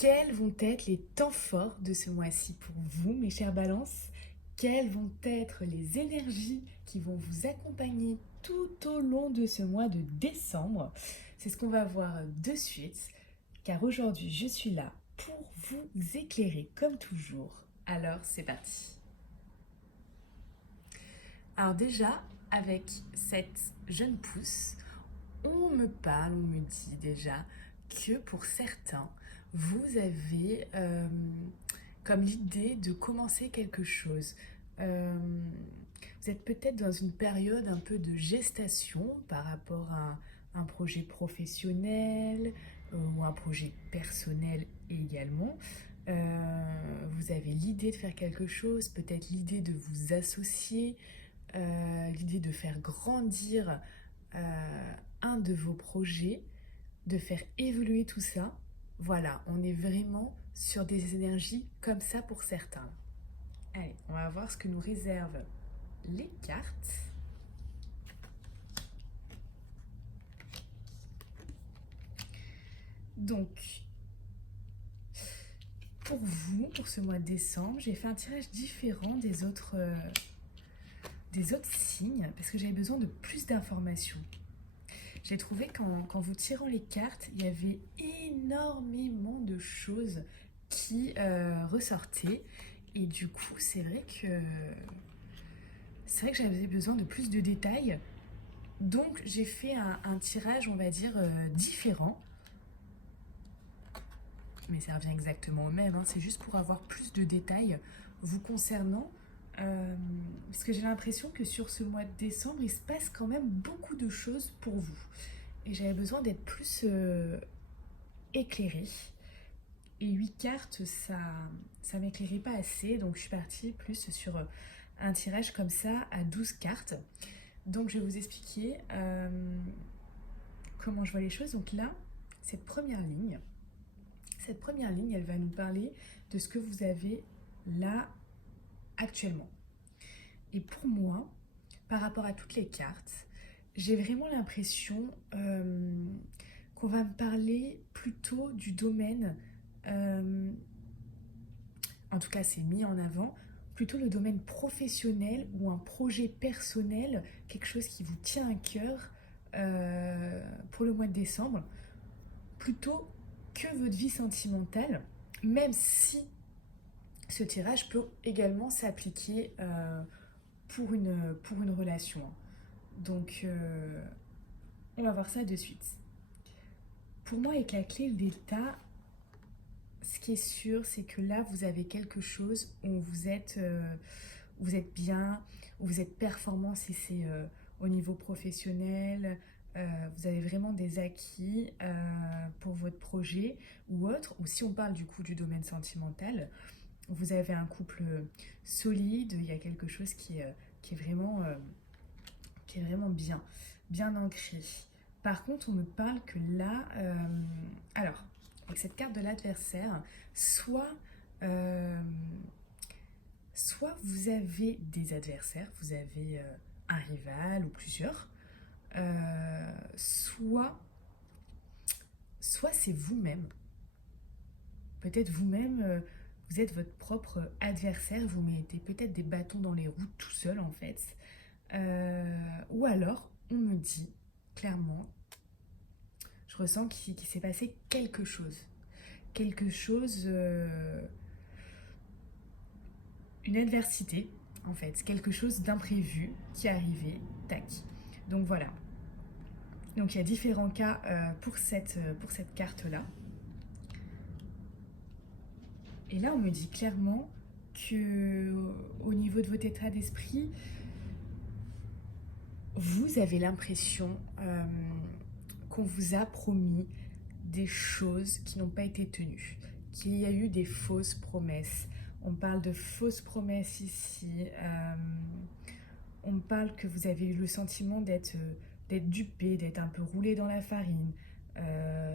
Quels vont être les temps forts de ce mois-ci pour vous, mes chers balances? Quelles vont être les énergies qui vont vous accompagner tout au long de ce mois de décembre? C'est ce qu'on va voir de suite, car aujourd'hui je suis là pour vous éclairer comme toujours. Alors c'est parti. Alors déjà, avec cette jeune pousse, on me parle, on me dit déjà que pour certains, vous avez comme l'idée de commencer quelque chose. Euh, Vous êtes peut-être dans une période un peu de gestation par rapport à un projet professionnel ou un projet personnel également. Vous avez l'idée de faire quelque chose, peut-être l'idée de vous associer, l'idée de faire grandir un de vos projets, de faire évoluer tout ça. Voilà, on est vraiment sur des énergies comme ça pour certains. Allez, on va voir ce que nous réservent les cartes. Donc, pour vous, pour ce mois de décembre, j'ai fait un tirage différent des autres signes parce que j'avais besoin de plus d'informations. J'ai trouvé qu'en vous tirant les cartes, il y avait énormément de choses qui ressortaient. Et du coup, c'est vrai que j'avais besoin de plus de détails. Donc, j'ai fait un tirage, on va dire, différent. Mais ça revient exactement au même, hein. C'est juste pour avoir plus de détails vous concernant. Parce que j'ai l'impression que sur ce mois de décembre, il se passe quand même beaucoup de choses pour vous. Et j'avais besoin d'être plus éclairée. Et 8 cartes, ça m'éclairait pas assez. Donc je suis partie plus sur un tirage comme ça à 12 cartes. Donc je vais vous expliquer comment je vois les choses. Donc là, cette première ligne, elle va nous parler de ce que vous avez là actuellement. Et pour moi, par rapport à toutes les cartes, j'ai vraiment l'impression qu'on va me parler plutôt du domaine, euh, en tout cas c'est mis en avant, plutôt le domaine professionnel ou un projet personnel, quelque chose qui vous tient à cœur pour le mois de décembre, plutôt que votre vie sentimentale, même si ce tirage peut également s'appliquer pour une relation. Donc, on va voir ça de suite. Pour moi, avec la clé d'État, ce qui est sûr, c'est que là, vous avez quelque chose où vous êtes bien, où vous êtes performant si c'est au niveau professionnel. Vous avez vraiment des acquis pour votre projet ou autre. Ou si on parle du coup du domaine sentimental, vous avez un couple solide, il y a quelque chose qui est vraiment bien, bien ancré. Par contre, on me parle que là, alors, avec cette carte de l'adversaire, soit, euh, soit vous avez des adversaires, vous avez un rival ou plusieurs, soit c'est vous-même. Peut-être vous-même, vous êtes votre propre adversaire, vous mettez peut-être des bâtons dans les roues tout seul en fait. Ou alors, on me dit clairement, je ressens qu'il s'est passé quelque chose. Quelque chose, une adversité en fait, quelque chose d'imprévu qui est arrivé, tac. Donc voilà. Donc il y a différents cas pour cette carte-là. Et là, on me dit clairement que au niveau de votre état d'esprit, vous avez l'impression qu'on vous a promis des choses qui n'ont pas été tenues, qu'il y a eu des fausses promesses. On parle de fausses promesses ici. On parle que vous avez eu le sentiment d'être dupé, d'être un peu roulé dans la farine,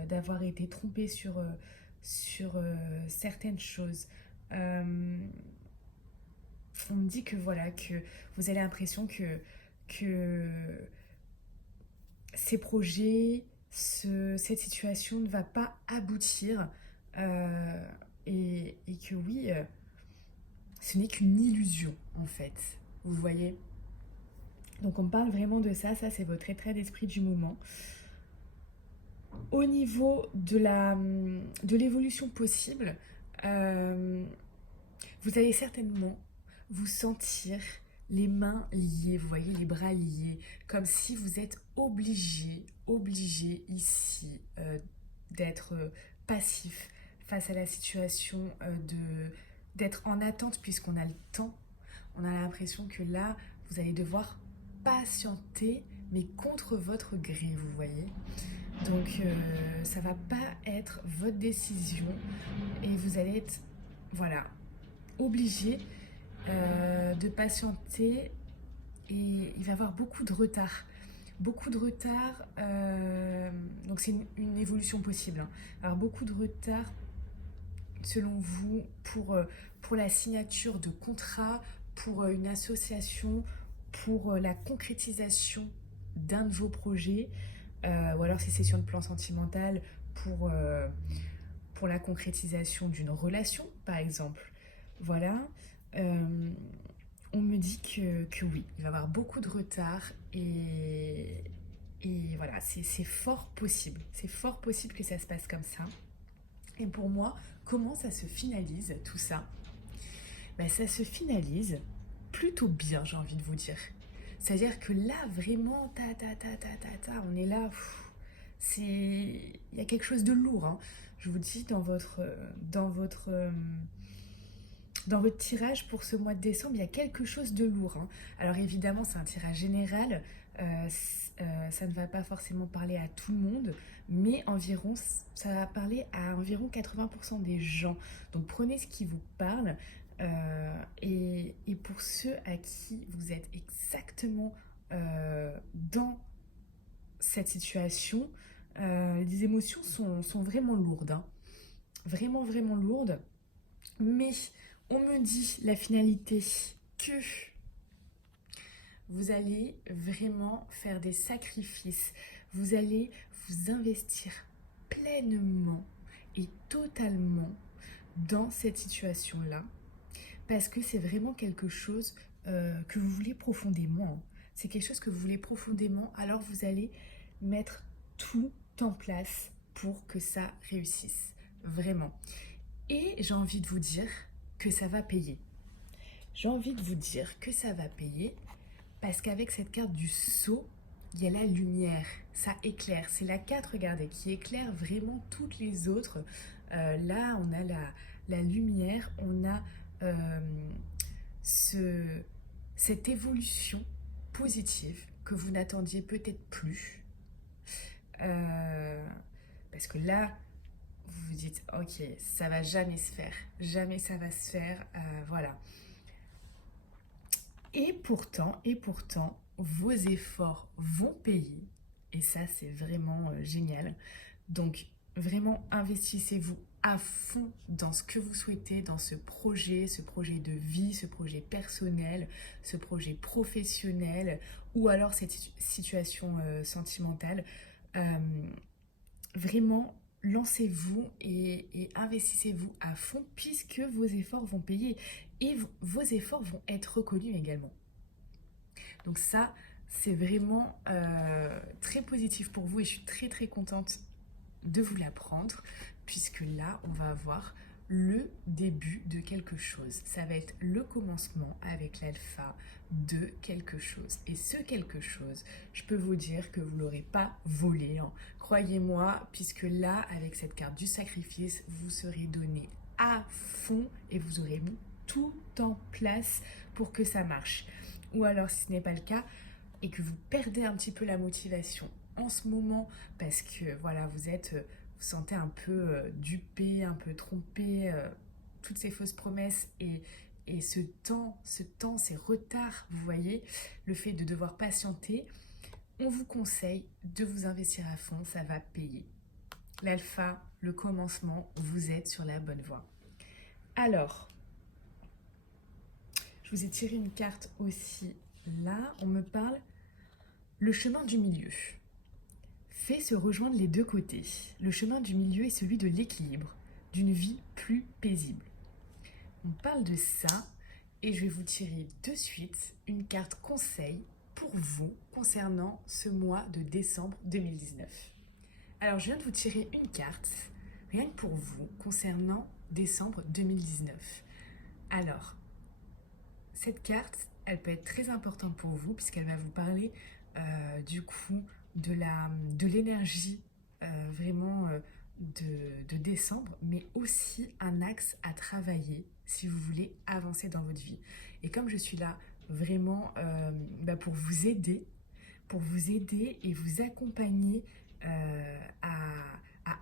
d'avoir été trompé sur certaines choses. Euh, on me dit que voilà, que vous avez l'impression que ces projets, cette situation ne va pas aboutir euh, et que oui, ce n'est qu'une illusion en fait. Vous voyez? Donc on parle vraiment de ça, ça c'est votre état d'esprit du moment. Au niveau de l'évolution possible, euh, vous allez certainement vous sentir les mains liées, vous voyez, les bras liés, comme si vous êtes obligé ici d'être passif face à la situation, d'être en attente puisqu'on a le temps. On a l'impression que là, vous allez devoir patienter, mais contre votre gré, vous voyez. Donc, ça va pas être votre décision et vous allez être, voilà, obligé de patienter et il va y avoir beaucoup de retard. Beaucoup de retard, donc c'est une évolution possible. Hein. Alors beaucoup de retard selon vous pour la signature de contrat, pour une association, pour la concrétisation d'un de vos projets, ou alors si c'est sur le plan sentimental, pour la concrétisation d'une relation, par exemple. Voilà. Euh, on me dit que oui, il va y avoir beaucoup de retard et voilà, c'est fort possible. C'est fort possible que ça se passe comme ça. Et pour moi, comment ça se finalise tout ça? Ben, ça se finalise plutôt bien, j'ai envie de vous dire. C'est-à-dire que là, vraiment, on est là, il y a quelque chose de lourd. Hein. Je vous dis, dans votre tirage pour ce mois de décembre, il y a quelque chose de lourd. Hein. Alors évidemment, c'est un tirage général. Ça ne va pas forcément parler à tout le monde, mais ça va parler à environ 80% des gens. Donc prenez ce qui vous parle. Et pour ceux à qui vous êtes exactement dans cette situation, les émotions sont vraiment lourdes. Hein. Vraiment, vraiment lourdes. Mais on me dit la finalité que vous allez vraiment faire des sacrifices. Vous allez vous investir pleinement et totalement dans cette situation-là. Parce que c'est vraiment quelque chose que vous voulez profondément. C'est quelque chose que vous voulez profondément. Alors vous allez mettre tout en place pour que ça réussisse. Vraiment. Et j'ai envie de vous dire que ça va payer. J'ai envie de vous dire que ça va payer parce qu'avec cette carte du sceau, il y a la lumière, ça éclaire. C'est la carte, regardez, qui éclaire vraiment toutes les autres. Là, on a la lumière, on a ce, cette évolution positive que vous n'attendiez peut-être plus. Parce que là, vous vous dites, ok, ça va jamais se faire, jamais ça va se faire, voilà. Et pourtant, vos efforts vont payer, et ça c'est vraiment génial. Donc vraiment investissez-vous à fond dans ce que vous souhaitez, dans ce projet de vie, ce projet personnel, ce projet professionnel, ou alors cette situation sentimentale. Euh, Vraiment, lancez-vous et investissez-vous à fond puisque vos efforts vont payer et vos efforts vont être reconnus également. Donc ça, c'est vraiment très positif pour vous et je suis très très contente de vous l'apprendre puisque là, on va avoir le début de quelque chose. Ça va être le commencement avec l'alpha de quelque chose. Et ce quelque chose, je peux vous dire que vous ne l'aurez pas volé. Hein. Croyez-moi, puisque là, avec cette carte du sacrifice, vous serez donné à fond et vous aurez mis tout en place pour que ça marche. Ou alors, si ce n'est pas le cas, et que vous perdez un petit peu la motivation en ce moment, parce que voilà, vous sentez un peu dupé, un peu trompé, toutes ces fausses promesses et ce temps, ces retards, vous voyez, le fait de devoir patienter, on vous conseille de vous investir à fond, ça va payer. L'alpha, le commencement, vous êtes sur la bonne voie. Alors, je vous ai tiré une carte aussi là, on me parle le chemin du milieu. Fait se rejoindre les deux côtés. Le chemin du milieu est celui de l'équilibre, d'une vie plus paisible. On parle de ça et je vais vous tirer de suite une carte conseil pour vous concernant ce mois de décembre 2019. Alors je viens de vous tirer une carte, rien que pour vous, concernant décembre 2019. Alors, cette carte, elle peut être très importante pour vous puisqu'elle va vous parler du coup de l'énergie vraiment de décembre, mais aussi un axe à travailler si vous voulez avancer dans votre vie. Et comme je suis là vraiment pour vous aider et vous accompagner à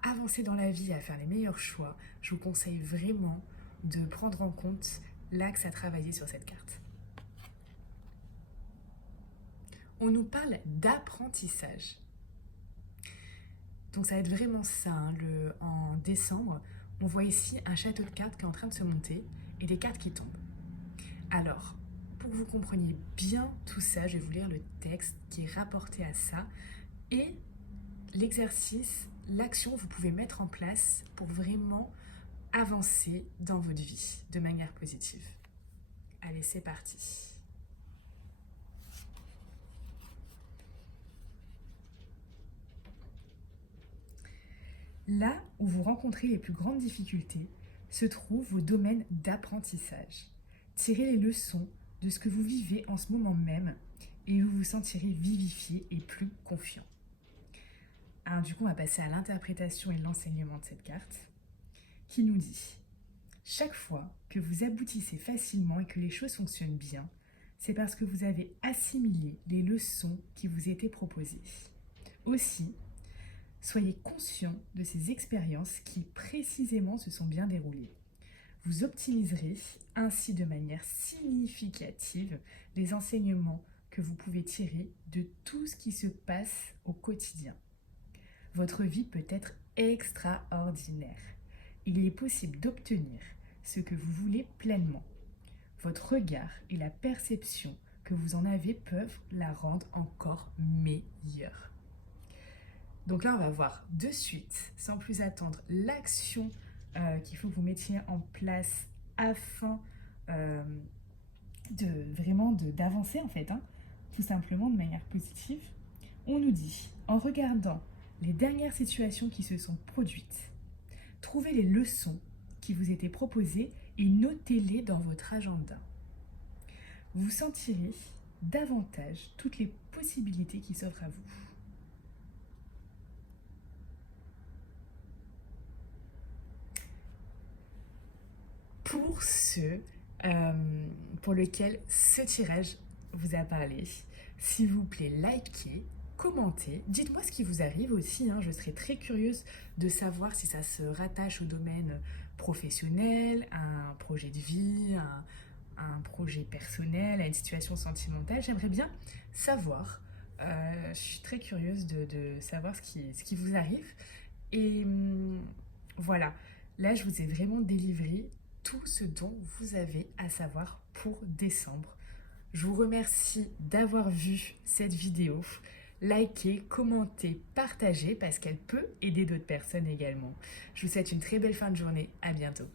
avancer dans la vie, à faire les meilleurs choix, je vous conseille vraiment de prendre en compte l'axe à travailler sur cette carte. On nous parle d'apprentissage. Donc ça va être vraiment ça, hein, en décembre, on voit ici un château de cartes qui est en train de se monter et des cartes qui tombent. Alors, pour que vous compreniez bien tout ça, je vais vous lire le texte qui est rapporté à ça et l'exercice, l'action que vous pouvez mettre en place pour vraiment avancer dans votre vie de manière positive. Allez, c'est parti. Là où vous rencontrez les plus grandes difficultés se trouvent vos domaines d'apprentissage. Tirez les leçons de ce que vous vivez en ce moment même et vous vous sentirez vivifié et plus confiant. Alors du coup, on va passer à l'interprétation et l'enseignement de cette carte qui nous dit « Chaque fois que vous aboutissez facilement et que les choses fonctionnent bien, c'est parce que vous avez assimilé les leçons qui vous étaient proposées. Aussi, soyez conscient de ces expériences qui précisément se sont bien déroulées. Vous optimiserez ainsi de manière significative les enseignements que vous pouvez tirer de tout ce qui se passe au quotidien. Votre vie peut être extraordinaire. Il est possible d'obtenir ce que vous voulez pleinement. Votre regard et la perception que vous en avez peuvent la rendre encore meilleure. » Donc là, on va voir de suite, sans plus attendre, l'action qu'il faut que vous mettiez en place afin d'avancer en fait, hein, tout simplement de manière positive. On nous dit, en regardant les dernières situations qui se sont produites, trouvez les leçons qui vous étaient proposées et notez-les dans votre agenda. Vous sentirez davantage toutes les possibilités qui s'offrent à vous. Pour ceux pour lesquels ce tirage vous a parlé, s'il vous plaît, likez, commentez, dites-moi ce qui vous arrive aussi, hein, je serais très curieuse de savoir si ça se rattache au domaine professionnel, à un projet de vie, à un projet personnel, à une situation sentimentale. J'aimerais bien savoir, je suis très curieuse de savoir ce qui vous arrive. Et voilà, là je vous ai vraiment délivré tout ce dont vous avez à savoir pour décembre. Je vous remercie d'avoir vu cette vidéo. Likez, commentez, partagez parce qu'elle peut aider d'autres personnes également. Je vous souhaite une très belle fin de journée. À bientôt.